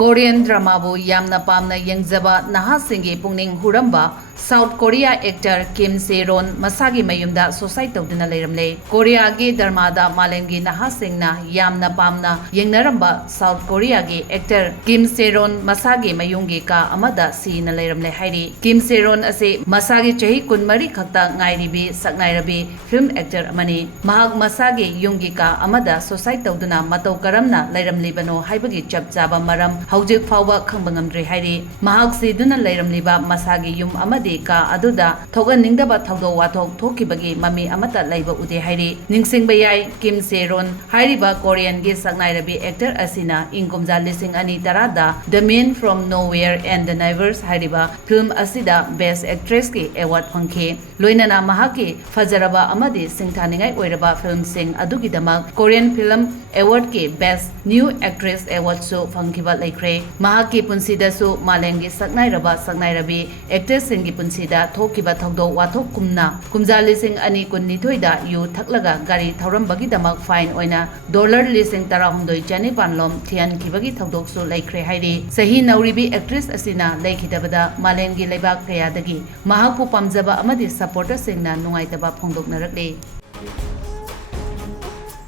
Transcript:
Korean drama bu yamna pamna yengjaba nahasingi pungning huramba South Korea actor Kim Se-ron Masagi Myumda society Touduna Leiramle Korea gi dharmada malemgi nahasingna yamna pamna yengnaramba South Korea gi actor Kim Se-ron Masagi Myumgi ka amada sina Leiramle hairi Kim Se-ron ase Masagi chahi kunmari khakta ngairibi saknairabi film actor amani mahak Masagi Myumgi ka amada society Touduna matau karamna Leiramlibano haibagi chap chaba maram Haujik Fauba Kambangam Hairi, Mahak Siduna Leiramliba, Masagi Yum Amadi ka Aduda, Togan Ningdaba Taudo Watok, Tokibagi, Mami Amata Laiba Ude Hairi, Ningsing Bayai, Kim Se-ron, Hairiba Korean Gi Saknairabi actor Asina, Ingkumza Lising Ani Tarada, The Man from Nowhere and the Neighbors Hairiba, Film Asida, Best Actress Ki Award Pangke, Loinana Mahaki, Fajaraba Amadi, Singtaningai Oiraba Film Sing Adugi Damak, Korean Film Award Ki Best New Actress Award So Funkiba Laikre. Mahaki Punsidasu Malengi Saknairaba Saknairabi actress Singi Punsida Tokiba Taudo Watok Kumna Kumza Lising Ani Kunitoida Yu Taklaga Gari Taurambagi Damak Fine Oina Dollar Lising Tarahundoi Jani Panlom Tian Kibagi Taudok So Laikre Hairi Sahi Nauribi actress Asina Laikidabada Malengi Lebak Kayadagi Mahaku Pamzaba Amadi supporter Singna Nungaitaba Pongdok Narakle